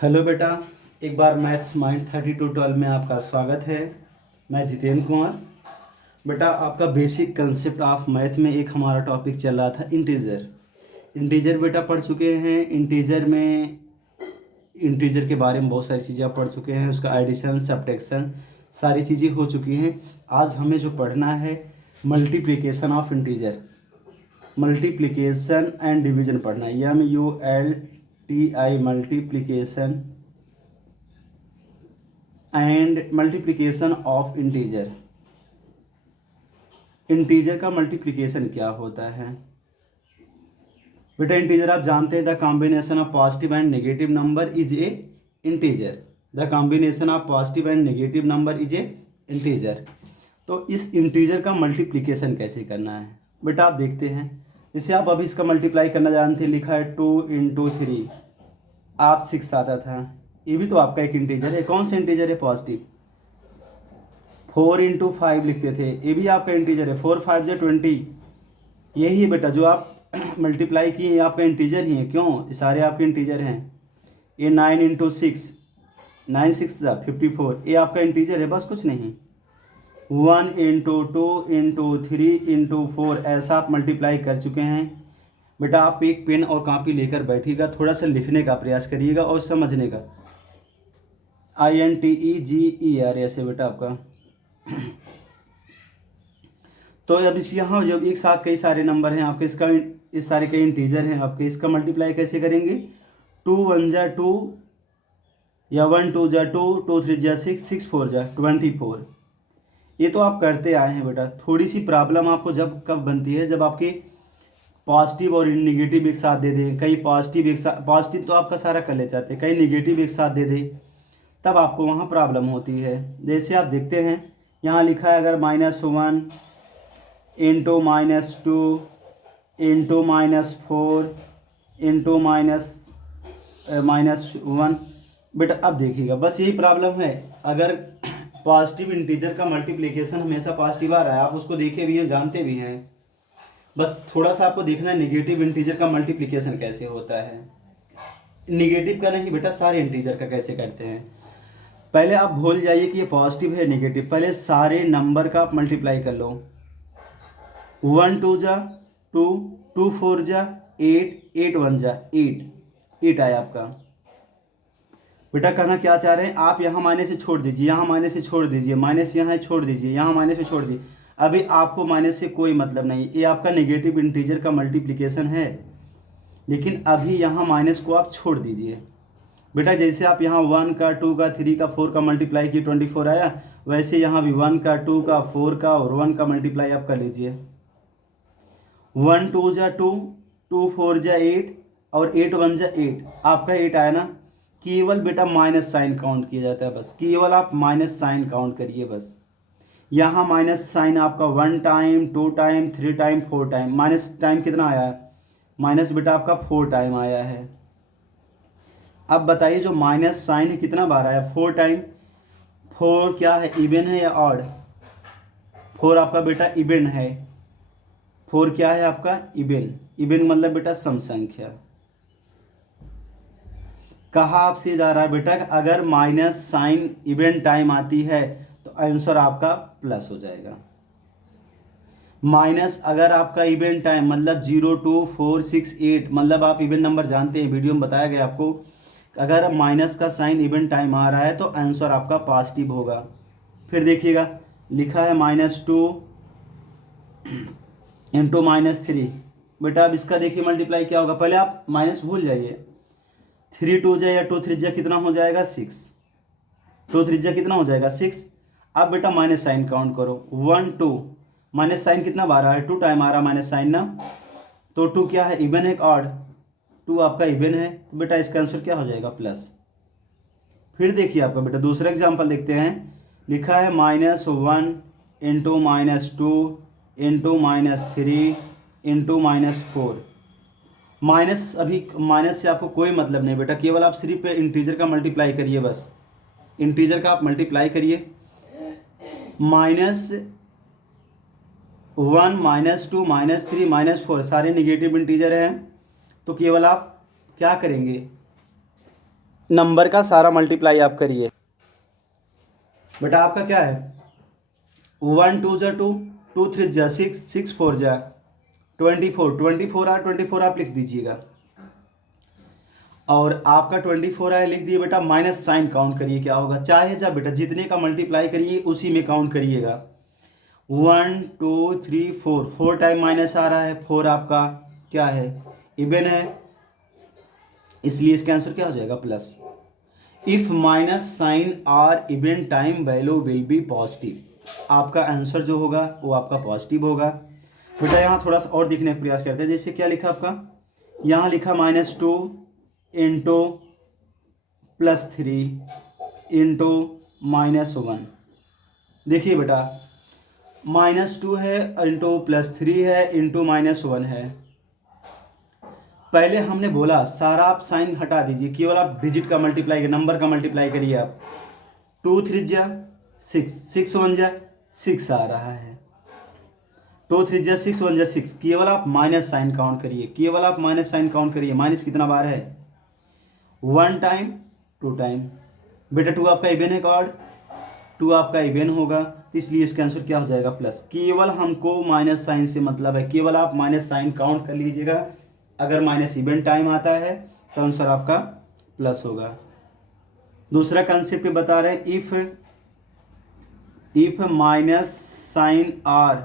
Hello बेटा, एक बार maths mind 3212 में आपका स्वागत है। मैं जितेंद्र कुमार। बेटा, आपका बेसिक कंसेप्ट ऑफ मैथ में एक हमारा टॉपिक चल रहा था इंटीजर। इंटीजर बेटा पढ़ चुके हैं। इंटीजर के बारे में बहुत सारी चीज़ें आप पढ़ चुके हैं। उसका एडिशन, सब्ट्रैक्शन सारी चीज़ें हो चुकी हैं। आज हमें जो पढ़ना है multiplication of integer, multiplication and division पढ़ना है। MULTI multiplication and multiplication of integer. Integer का मल्टीप्लिकेशन क्या होता है बेटा? इंटीजर आप जानते हैं, the combination of positive and negative number is a integer. The combination of positive and negative number is a integer. तो इस इंटीजर का मल्टीप्लिकेशन कैसे करना है बेटा, आप देखते हैं। जैसे आप अभी इसका मल्टीप्लाई करना जानते हैं, लिखा है 2 × 3, आप 6 आता था। ये भी तो आपका एक इंटीजर है। कौन सा इंटीजर है? पॉजिटिव। 4 × 5 लिखते थे, ये भी आपका इंटीजर है। 4 × 5 = 20। यही है बेटा जो आप मल्टीप्लाई किए, ये आपका इंटीजर ही है। क्यों? ये सारे आपके इंटीजर हैं। ये 9 × 6, 9 × 6 = 54, ये आपका इंटीजर है, बस कुछ नहीं। 1 × 2 × 3 × 4 ऐसा आप मल्टीप्लाई कर चुके हैं। बेटा आप एक पेन और कॉपी लेकर बैठिएगा, थोड़ा सा लिखने का प्रयास करिएगा और समझने का। INTEGER ऐसे बेटा आपका। तो अब इस यहाँ जब एक साथ कई सारे नंबर हैं आपके, इसका इस सारे कई इंटीजर हैं आपके, इसका मल्टीप्लाई कैसे करेंगे? 2 × 1 = 2, या 1 × 2 = 2, 2 × 3 = 6, 6 × 4 = 24। ये तो आप करते आए हैं बेटा। थोड़ी सी प्रॉब्लम आपको जब कब बनती है, जब आपके पॉजिटिव और निगेटिव एक साथ दे दें। कई पॉजिटिव तो आपका सारा कर ले जाते हैं, कई निगेटिव एक साथ दे दें, तब आपको वहाँ प्रॉब्लम होती है। जैसे आप देखते हैं यहाँ लिखा है, अगर -1 × -2 × -4 × -1। बेटा अब देखिएगा, बस यही प्रॉब्लम है। अगर पॉजिटिव इंटीजर का मल्टीप्लिकेशन हमेशा पॉजिटिव आ रहा है, आप उसको देखे भी हैं, जानते भी हैं, बस थोड़ा सा आपको देखना है नेगेटिव इंटीजर का मल्टीप्लिकेशन कैसे होता है। नेगेटिव का नहीं बेटा, सारे इंटीजर का कैसे करते हैं। पहले आप भूल जाइए कि ये पॉजिटिव है नेगेटिव, पहले सारे नंबर का आप मल्टीप्लाई कर लो। 1 × 2 = 2, 2 × 4 = 8, 8 × 1 = 8 आया आपका। बेटा कहना क्या चाह रहे हैं आप? यहाँ माइनस से छोड़ दीजिए, यहाँ माइनस से छोड़ दीजिए, माइनस यहाँ छोड़ दीजिए, यहाँ माइनस से छोड़ दीजिए। अभी आपको माइनस से कोई मतलब नहीं, ये आपका नेगेटिव इंटीजर का मल्टीप्लिकेशन है। लेकिन अभी यहाँ माइनस को आप छोड़ दीजिए बेटा। जैसे आप यहाँ 1 का, 2 का, 3 का, 4 का मल्टीप्लाई किए 24 आया, वैसे यहाँ भी 1 का, 2 का, 4 का और 1 का मल्टीप्लाई आप कर लीजिए। 1 × 2 = 2, 2 × 4 = 8 और 8 × 1 = 8, आपका 8 आया ना। केवल बेटा माइनस साइन काउंट किया जाता है, बस केवल आप माइनस साइन काउंट करिए बस। यहाँ माइनस साइन आपका 1 time, 2 time, 3 time, 4 time. Minus time कितना आया है? माइनस बेटा आपका 4 टाइम आया है। अब बताइए जो माइनस साइन है कितना बार आया? 4 टाइम। 4 क्या है, इवन है या ऑड? 4 आपका बेटा इवन है। 4 क्या है आपका? इवन। इवन मतलब बेटा सम संख्या। कहा आपसे जा रहा है बेटा अगर माइनस साइन इवन टाइम आती है तो आंसर आपका प्लस हो जाएगा। माइनस अगर आपका इवन टाइम मतलब 0, 2, 4, 6, 8, मतलब आप इवन नंबर जानते हैं, वीडियो में बताया गया आपको। अगर माइनस का साइन इवन टाइम आ रहा है तो आंसर आपका पॉजिटिव होगा। फिर देखिएगा लिखा है -2 × -3। बेटा अब इसका देखिए मल्टीप्लाई क्या होगा, पहले आप माइनस भूल जाइए। 3 × 2 = या 2 × 3 = कितना हो जाएगा? 6। 2 × 3 = कितना हो जाएगा? 6। अब बेटा माइनस साइन काउंट करो। 1, 2, माइनस साइन कितना बार आ रहा है? 2 टाइम आ रहा है माइनस साइन ना। तो 2 क्या है, इवन है ऑड? 2 आपका इवन है, तो बेटा इसका आंसर क्या हो जाएगा? प्लस। फिर देखिए आपका बेटा दूसरा एग्जाम्पल देखते हैं। लिखा है -1 × -2 × -3 × -4। माइनस, अभी माइनस से आपको कोई मतलब नहीं बेटा, केवल आप सिर्फ इंटीजर का मल्टीप्लाई करिए बस। इंटीजर का आप मल्टीप्लाई करिए। -1, -2, -3, -4 सारे निगेटिव इंटीजर हैं, तो केवल आप क्या करेंगे? नंबर का सारा मल्टीप्लाई आप करिए। बेटा आपका क्या है, 1 2 जा 2, 2 3 जा 6, 6 4 जा 24, 24 आया, 24 आप लिख दीजिएगा। और आपका 24 आया लिख दिए बेटा, माइनस साइन काउंट करिए क्या होगा, चाहे जब बेटा जितने का मल्टीप्लाई करिए उसी में काउंट करिएगा। 1 2 3 4, 4 टाइम माइनस आ रहा है, 4 आपका क्या है, इवन है, इसलिए इसका आंसर क्या हो जाएगा, plus. If minus sign are even time value will be positive, आपका आंसर जो होगा वो आपका पॉजिटिव होगा। बेटा यहाँ थोड़ा सा और दिखने का प्रयास करते हैं, जैसे क्या लिखा आपका, यहाँ लिखा -2 इंटू +3 इंटू -1। देखिए बेटा -2 है इंटू +3 है इंटू -1 है। पहले हमने बोला सारा आप साइन हटा दीजिए, केवल आप डिजिट का मल्टीप्लाई, नंबर का मल्टीप्लाई करिए आप। 2 3 जा 6, 6 1 जा 6 आ रहा है, 2 3 जा 6 1 जा 6। केवल आप माइनस साइन काउंट करिए, केवल आप माइनस साइन काउंट करिए। माइनस कितना बार है, 1 टाइम 2 टाइम। बेटा 2 आपका इवेन है, कार्ड 2 आपका इवेन होगा, तो इसलिए इसका आंसर क्या हो जाएगा, प्लस। केवल हमको माइनस साइन से मतलब है, केवल आप माइनस साइन काउंट कर लीजिएगा। अगर माइनस इवेंट टाइम आता है तो आंसर आपका प्लस होगा। दूसरा कंसेप्ट बता रहे हैं, if minus sign are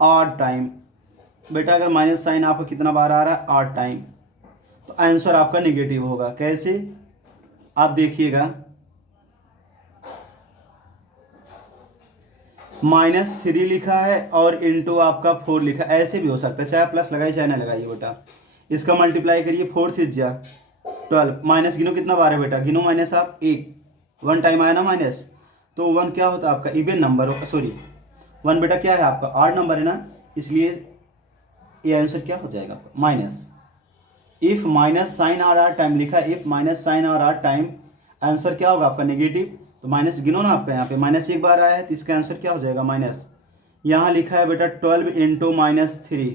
are time. बेटा अगर माइनस साइन आपका कितना बार आ रहा है, आर टाइम, तो आंसर आपका नेगेटिव होगा। कैसे, आप देखिएगा, -3 लिखा है और इंटू आपका 4 लिखा है, ऐसे भी हो सकता है, चाहे प्लस लगाइए चाहे ना लगाइए बेटा। इसका मल्टीप्लाई करिए, 4 3 जा 12, माइनस गिनो कितना बार है बेटा, गिनो माइनस आप 1 टाइम आया ना माइनस, तो 1 क्या होता है आपका, इवन नंबर हो, सॉरी 1 बेटा क्या है आपका आड नंबर है ना, इसलिए ये आंसर क्या हो जाएगा, minus. If minus sign are time लिखा है, if minus sign are time, answer क्या होगा आपका नेगेटिव। तो माइनस गिनो ना, आपका यहाँ पे माइनस 1 बार आया है, तो इसका आंसर क्या हो जाएगा, माइनस। यहाँ लिखा है बेटा 12 इंटू -3।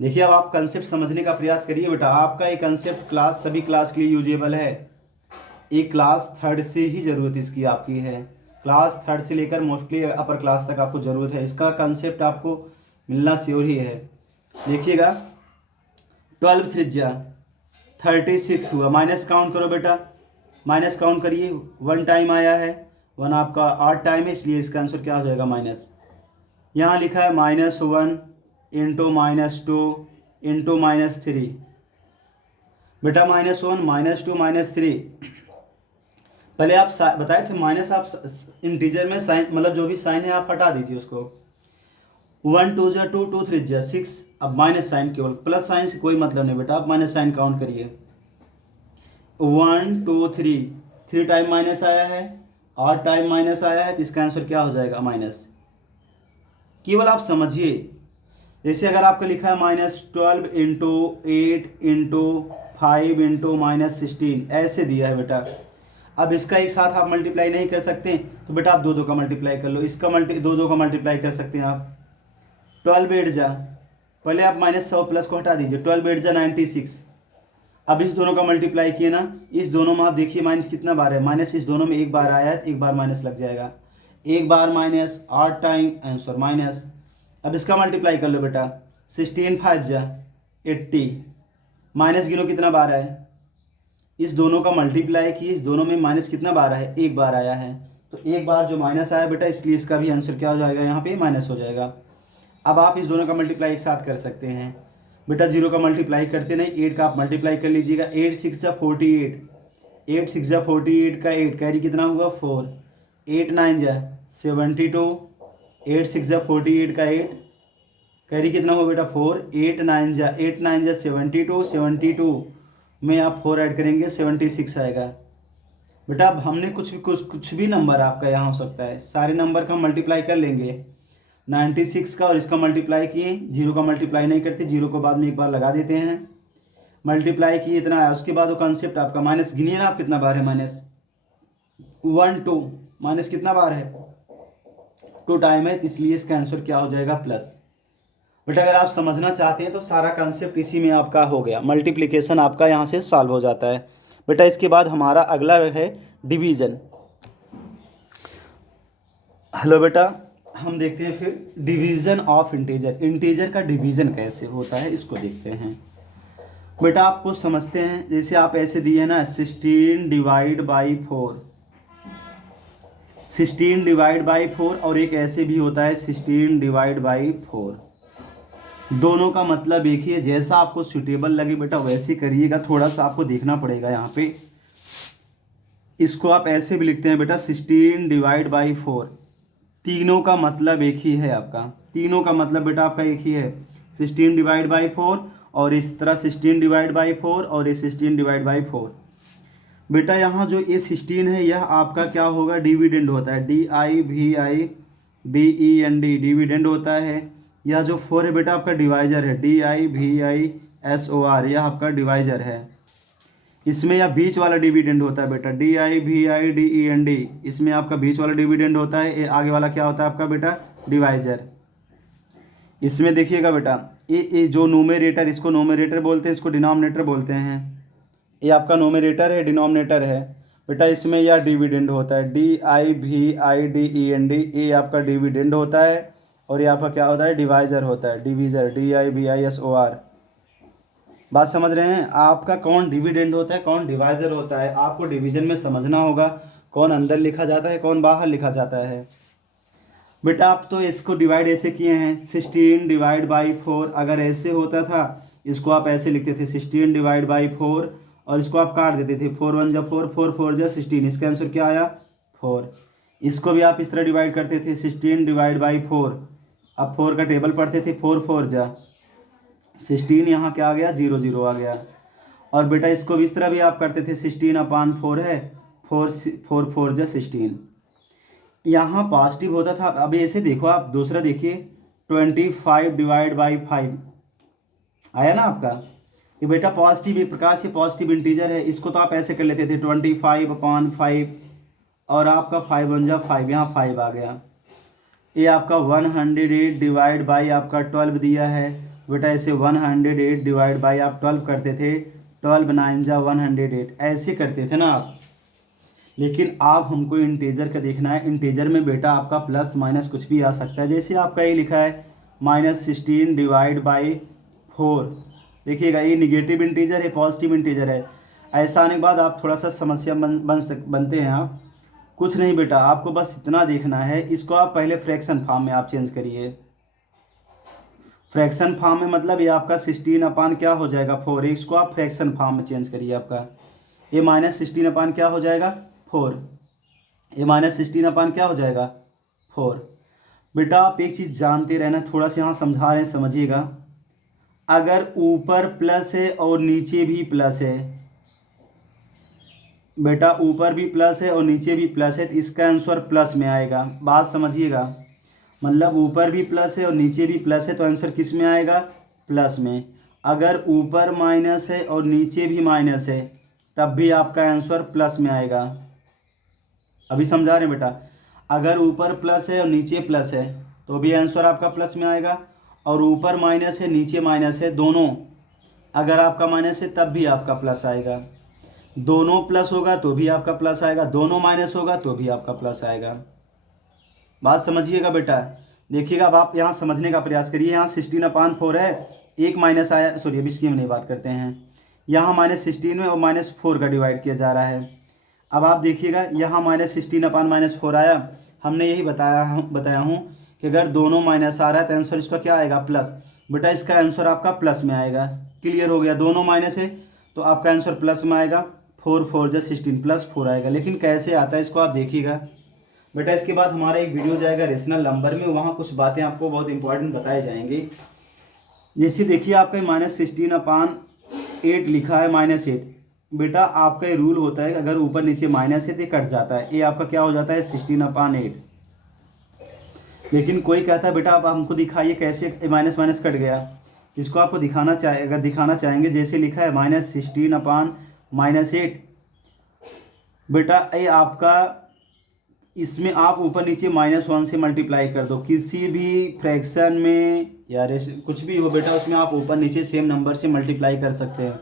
देखिए अब आप कंसेप्ट समझने का प्रयास करिए बेटा, आपका ये कंसेप्ट क्लास सभी क्लास के लिए यूजेबल है। एक क्लास 3rd से ही ज़रूरत इसकी आपकी है, क्लास 3rd से लेकर मोस्टली अपर क्लास तक आपको ज़रूरत है, इसका कंसेप्ट आपको मिलना श्योर ही है। देखिएगा 12 3 जा 36 हुआ, माइनस काउंट करो बेटा, माइनस काउंट करिए, 1 टाइम आया है, 1 आपका 8 टाइम है, इसलिए इसका आंसर क्या हो जाएगा, माइनस। यहाँ लिखा है -1 इंटू -2 इंटू -3। बेटा -1 -2 -3, पहले आप बताए थे माइनस, आप इंटीजर में साइन मतलब जो भी साइन है आप हटा दीजिए उसको। 1 2 जा 2, 2 3 जा 6। अब माइनस साइन, केवल प्लस साइन से कोई मतलब नहीं बेटा, आप माइनस साइन काउंट करिए। 1 2 3 टाइम माइनस आया है, 8 टाइम माइनस आया है, तो इसका आंसर क्या हो जाएगा, माइनस। केवल आप समझिए, जैसे अगर आपका लिखा है -12 इंटू 8 इंटू 5 इंटू -16, ऐसे दिया है बेटा। अब इसका एक साथ आप मल्टीप्लाई नहीं कर सकते, तो बेटा आप 2 2 का मल्टीप्लाई कर लो, इसका 2 2 का मल्टीप्लाई कर सकते हैं आप। 12 8 जा, पहले आप -100 प्लस को हटा दीजिए, 12 8 जा 96। अब इस दोनों का मल्टीप्लाई किए ना, इस दोनों में आप देखिए माइनस कितना बार है, माइनस इस दोनों में 1 बार आया है, तो 1 बार माइनस लग जाएगा, 1 बार माइनस, 8 टाइम आंसर माइनस। अब इसका मल्टीप्लाई कर लो बेटा, 16 5 जा 80, माइनस गिनो कितना बार है, इस दोनों का मल्टीप्लाई किए, इस दोनों में माइनस कितना बार है, 1 बार आया है, तो 1 बार जो माइनस आया बेटा, इसलिए इसका भी आंसर क्या हो जाएगा, यहाँ पे माइनस हो जाएगा। अब आप इस दोनों का मल्टीप्लाई एक साथ कर सकते हैं बेटा, 0 का मल्टीप्लाई करते नहीं, 8 का आप मल्टीप्लाई कर लीजिएगा। 8 6 जा 48, 8 6 जा 48 का 8 कैरी कितना हुआ 4, 8 9 जा 72, 8 6 जा 48 का 8 कैरी कितना हुआ बेटा 4, 8 9 जा 72, 72 में आप 4 ऐड करेंगे 76 आएगा। बेटा अब हमने कुछ भी नंबर आपका यहाँ हो सकता है, सारे नंबर का हम मल्टीप्लाई कर लेंगे। 96 का और इसका मल्टीप्लाई किए, 0 का मल्टीप्लाई नहीं करते, 0 को बाद में 1 बार लगा देते हैं, मल्टीप्लाई किए इतना आया, उसके बाद वो कॉन्सेप्ट आपका माइनस गिनिए ना आप कितना बार है, -1 2, माइनस कितना बार है 2 टाइम है, इसलिए इसका आंसर क्या हो जाएगा, प्लस। बेटा अगर आप समझना चाहते हैं तो सारा कंसेप्ट इसी में आपका हो गया, मल्टीप्लिकेशन आपका यहाँ से सॉल्व हो जाता है। बेटा इसके बाद हमारा अगला है डिवीज़न। हेलो बेटा, हम देखते हैं फिर डिवीज़न ऑफ इंटीजर। इंटीजर का डिवीज़न कैसे होता है इसको देखते हैं। बेटा आप कुछ समझते हैं, जैसे आप ऐसे दिए ना 16 डिवाइड बाई 4, 16 डिवाइड बाई 4, और एक ऐसे भी होता है 16 डिवाइड बाई 4। दोनों का मतलब एक ही है, जैसा आपको सूटेबल लगे बेटा वैसे करिएगा। थोड़ा सा आपको देखना पड़ेगा यहाँ पे। इसको आप ऐसे भी लिखते हैं बेटा 16 डिवाइड बाई 4। तीनों का मतलब एक ही है आपका, तीनों का मतलब बेटा आपका एक ही है, 16 डिवाइड बाई 4, और इस तरह 16 डिवाइड बाई 4, और ये 16 डिवाइड बाई 4। बेटा यहाँ जो ये 16 है यह आपका क्या होगा, डिविडेंड होता है, DIVIDEND डिविडेंड होता है। यह जो 4 है बेटा आपका डिवाइजर है, DIVISOR, यह आपका डिवाइजर है। इसमें यह बीच वाला डिविडेंड होता है बेटा, DIVIDEND, इसमें आपका बीच वाला डिविडेंड होता है। ये आगे वाला क्या होता है आपका बेटा, डिवाइजर। इसमें देखिएगा बेटा ये जो नोमेरेटर, इसको नोमेरेटर बोलते हैं, इसको डिनोमिनेटर बोलते हैं। ये आपका नोमेरेटर है, डिनोमिनेटर है बेटा। इसमें यह डिविडेंड होता है, DIVIDEND, ये आपका डिविडेंड होता है। और ये आपका क्या होता है, डिवाइजर होता है, डिवीजर, DIVISOR। बात समझ रहे हैं? आपका कौन डिविडेंड होता है, कौन डिवाइजर होता है, आपको डिवीजन में समझना होगा। कौन अंदर लिखा जाता है, कौन बाहर लिखा जाता है। बेटा आप तो इसको डिवाइड ऐसे किए हैं, 16 डिवाइड बाई 4। अगर ऐसे होता था इसको आप ऐसे लिखते थे 16 डिवाइड बाई 4, और इसको आप काट देते थे, 4 1 जा 4, 4 4 जा 16। इसका आंसर क्या आया, 4। इसको भी आप इस तरह डिवाइड करते थे, 16 डिवाइड बाई 4। अब 4 का टेबल पढ़ते थे, 4 4 जा 16, यहाँ क्या आ गया, 0 0 आ गया। और बेटा इसको भी इस तरह भी आप करते थे, 16/4 है, 4 4 4 जा 16। यहाँ पॉजिटिव होता था। अब ऐसे देखो आप, दूसरा देखिए 25 डिवाइड बाई 5 आया ना आपका। ये बेटा पॉजिटिव, एक प्रकार से पॉजिटिव इंटीजर है। इसको तो आप ऐसे कर लेते थे 25/5, और आपका 5 1 जा 5, यहाँ 5 आ गया। ये आपका 108 डिवाइड बाई आपका 12 दिया है बेटा। ऐसे 108 डिवाइड बाई आप 12 करते थे, 12 9 जा 108, ऐसे करते थे ना आप। लेकिन आप हमको इंटीजर का देखना है। इंटीजर में बेटा आपका प्लस माइनस कुछ भी आ सकता है। जैसे आपका ये लिखा है -16 डिवाइड बाई 4, देखिएगा ये निगेटिव इंटीजर है, पॉजिटिव इंटीजर है। ऐसा आने के बाद आप थोड़ा सा समस्या बनते हैं आप। कुछ नहीं बेटा, आपको बस इतना देखना है, इसको आप पहले फ्रैक्शन फॉर्म में आप चेंज करिए। फ्रैक्शन फॉर्म में मतलब ये आपका 16 क्या हो जाएगा, 4। इसको आप फ्रैक्शन फॉर्म में चेंज करिए। आपका ये -16 क्या हो जाएगा, 4। ये -16 क्या हो जाएगा, 4। बेटा आप एक चीज़ जानते रहना, थोड़ा सा यहाँ समझा रहे हैं, समझिएगा। अगर ऊपर प्लस है और नीचे भी प्लस है बेटा, ऊपर भी प्लस है और नीचे भी प्लस है, तो इसका आंसर प्लस में आएगा। बात समझिएगा, मतलब ऊपर भी प्लस है और नीचे भी प्लस है तो आंसर किस में आएगा, प्लस में। अगर ऊपर माइनस है और नीचे भी माइनस है तब भी आपका आंसर प्लस में आएगा। अभी समझा रहे हैं बेटा, अगर ऊपर प्लस है और नीचे प्लस है तो भी आंसर आपका प्लस में आएगा, और ऊपर माइनस है नीचे माइनस है, दोनों अगर आपका माइनस है तब भी आपका प्लस आएगा। दोनों प्लस होगा तो भी आपका प्लस आएगा, दोनों माइनस होगा तो भी आपका प्लस आएगा। बात समझिएगा बेटा। देखिएगा, अब आप यहाँ समझने का प्रयास करिए। यहाँ 16/4 है, एक माइनस आया, सॉरी अभी इसकी हम नहीं बात करते हैं। यहाँ -16 में और -4 का डिवाइड किया जा रहा है। अब आप देखिएगा यहाँ -16/-4 आया। हमने यही बताया हूँ कि अगर दोनों माइनस आ रहा है तो आंसर इसका क्या आएगा, प्लस। बेटा इसका आंसर आपका प्लस में आएगा। क्लियर हो गया, दोनों माइनस है तो आपका आंसर प्लस में आएगा। 4 4 जा 16 +4 आएगा। लेकिन कैसे आता है इसको आप देखिएगा बेटा। इसके बाद हमारा एक वीडियो जाएगा रेशनल नंबर में, वहाँ कुछ बातें आपको बहुत इंपॉर्टेंट बताई जाएंगी। जैसे देखिए आपका -16/8 लिखा है, -8। बेटा आपका ये रूल होता है कि अगर ऊपर नीचे माइनस है तो कट जाता है। ये आपका क्या हो जाता है, 16/8। लेकिन कोई कहता है बेटा आप हमको दिखाइए कैसे माइनस माइनस कट गया। इसको आपको दिखाना चाहे, अगर दिखाना चाहेंगे, जैसे लिखा है -16/-8। बेटा ये आपका इसमें आप ऊपर नीचे -1 से मल्टीप्लाई कर दो। किसी भी फ्रैक्शन में या कुछ भी हो बेटा, उसमें आप ऊपर नीचे सेम नंबर से मल्टीप्लाई कर सकते हैं।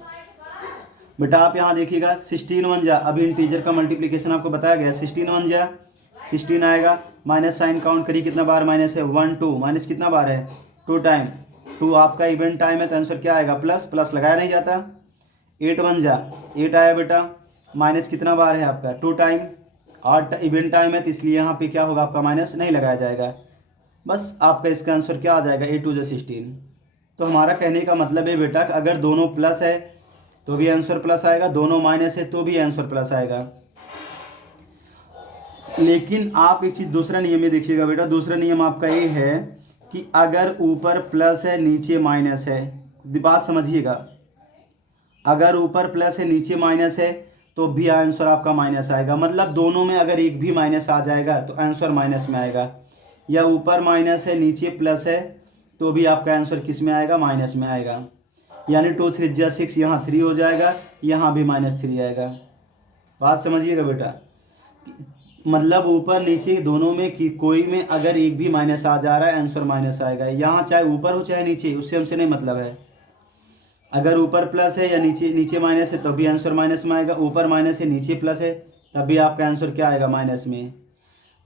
बेटा आप यहाँ देखिएगा 16 1 जा, अभी इंटीजर का मल्टीप्लिकेशन आपको बताया गया। 16 1 जा 16 आएगा, माइनस साइन काउंट करिए कितना बार माइनस है, 1 2, माइनस कितना बार है 2 टाइम, 2 आपका इवेंट टाइम है तो आंसर क्या आएगा प्लस, प्लस लगाया नहीं जाता। 8 1 जा 8 आया बेटा, माइनस कितना बार है आपका 2 टाइम, 8 इवेंट टाइम है तो इसलिए यहाँ पे क्या होगा आपका माइनस नहीं लगाया जाएगा। बस आपका इसका आंसर क्या आ जाएगा 8 2 जा 16। तो हमारा कहने का मतलब है बेटा कि अगर दोनों प्लस है तो भी आंसर प्लस आएगा, दोनों माइनस है तो भी आंसर प्लस आएगा। लेकिन आप एक चीज़ दूसरा नियम में देखिएगा बेटा, दूसरा नियम आपका ये है कि अगर ऊपर प्लस है नीचे माइनस है, बात समझिएगा, अगर ऊपर प्लस है नीचे माइनस है तो भी आंसर आपका माइनस आएगा। मतलब दोनों में अगर एक भी माइनस आ जाएगा तो आंसर माइनस में आएगा, या ऊपर माइनस है नीचे प्लस है तो भी आपका आंसर किस में आएगा, माइनस में आएगा। यानी 2 3 जा 6, यहाँ 3 हो जाएगा, यहाँ भी -3 आएगा। बात समझिएगा बेटा, मतलब ऊपर नीचे दोनों में कि कोई में अगर एक भी माइनस आ जा रहा है आंसर माइनस आएगा। यहाँ चाहे ऊपर हो चाहे नीचे, उससे हमसे नहीं मतलब है। अगर ऊपर प्लस है या नीचे माइनस है तब भी आंसर माइनस में आएगा, ऊपर माइनस है नीचे प्लस है तब भी आपका आंसर क्या आएगा, माइनस में।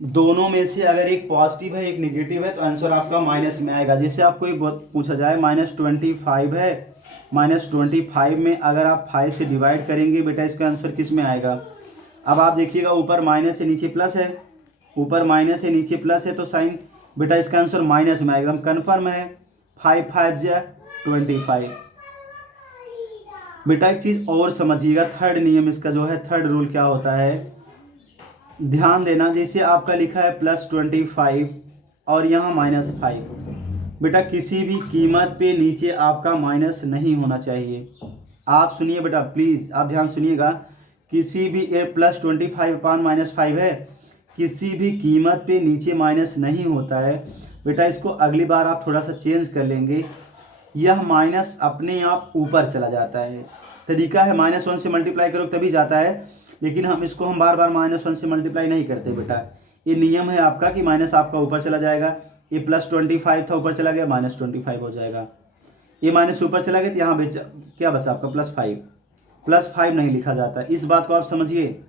दोनों में से अगर एक पॉजिटिव है एक नेगेटिव है तो आंसर आपका माइनस में आएगा। जैसे आपको एक पूछा जाए -25 है, -25 में अगर आप 5 से डिवाइड करेंगे बेटा इसका आंसर किस में आएगा। अब आप देखिएगा ऊपर माइनस से नीचे प्लस है, ऊपर माइनस से नीचे प्लस है तो साइन बेटा इसका आंसर माइनस में आएगा, एकदम कन्फर्म है। 5 5 जा 25। बेटा एक चीज़ और समझिएगा, थर्ड नियम इसका जो है, थर्ड रूल क्या होता है, ध्यान देना। जैसे आपका लिखा है +25 और यहाँ -5, बेटा किसी भी कीमत पे नीचे आपका माइनस नहीं होना चाहिए। आप सुनिए बेटा प्लीज़, आप ध्यान सुनिएगा, किसी भी +25/-5 है, किसी भी कीमत पे नीचे माइनस नहीं होता है। बेटा इसको अगली बार आप थोड़ा सा चेंज कर लेंगे, यह माइनस अपने आप ऊपर चला जाता है। तरीका है -1 से मल्टीप्लाई करो तभी जाता है, लेकिन हम बार बार -1 से मल्टीप्लाई नहीं करते बेटा। ये नियम है आपका कि माइनस आपका ऊपर चला जाएगा। ये +25 था, ऊपर चला गया -25 हो जाएगा। ये माइनस ऊपर चला गया तो यहाँ क्या बचा आपका +5 नहीं लिखा जाता। इस बात को आप समझिए।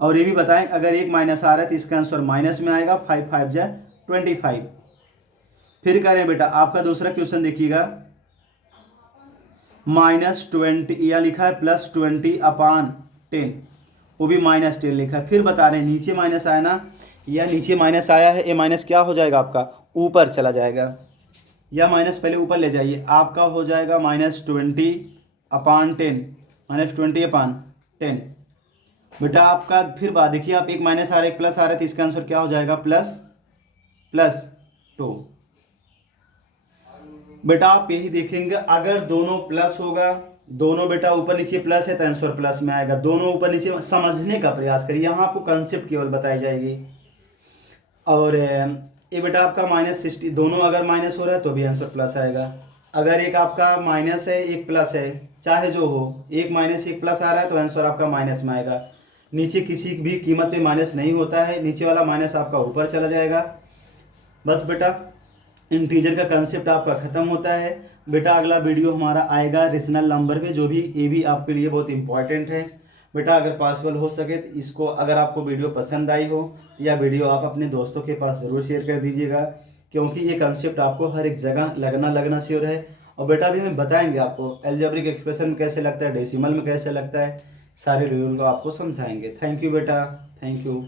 और ये भी बताएं अगर एक माइनस आ रहा है तो इसका आंसर माइनस में आएगा। 5 5 जा 25। फिर करें बेटा आपका दूसरा क्वेश्चन देखिएगा, -20 या लिखा है +20/10, वो भी -10 लिखा है। फिर बता रहे हैं नीचे माइनस आया ना, या नीचे माइनस आया है, ये माइनस क्या हो जाएगा आपका, ऊपर चला जाएगा। या माइनस पहले ऊपर ले जाइए, आपका हो जाएगा -20/10, -20/10 बेटा आपका। फिर बात देखिए, आप एक माइनस आ रहा है एक प्लस आ रहा है तो इसका आंसर क्या हो जाएगा, +2। बेटा आप यही देखेंगे, अगर दोनों प्लस होगा, दोनों बेटा ऊपर नीचे प्लस है तो आंसर प्लस में आएगा। दोनों ऊपर नीचे समझने का प्रयास करिए, यहाँ आपको कंसेप्ट केवल बताई जाएगी। और ये बेटा आपका -60, दोनों अगर माइनस हो रहा है तो भी आंसर प्लस आएगा। अगर एक आपका माइनस है एक प्लस है, चाहे जो हो, एक माइनस एक प्लस आ रहा है तो आंसर आपका माइनस में आएगा। नीचे किसी भी कीमत पे माइनस नहीं होता है, नीचे वाला माइनस आपका ऊपर चला जाएगा। बस बेटा इंटीजर का कंसेप्ट आपका ख़त्म होता है। बेटा अगला वीडियो हमारा आएगा रेशनल नंबर पे, जो भी ये भी आपके लिए बहुत इंपॉर्टेंट है। बेटा अगर पॉसिबल हो सके तो इसको, अगर आपको वीडियो पसंद आई हो या वीडियो आप अपने दोस्तों के पास ज़रूर शेयर कर दीजिएगा, क्योंकि ये कंसेप्ट आपको हर एक जगह लगना श्योर है। और बेटा अभी हम बताएंगे आपको एल्जेब्रिक एक्सप्रेशन में कैसे लगता है, डेसिमल में कैसे लगता है, सारे रूल को आपको समझाएंगे। थैंक यू बेटा, थैंक यू।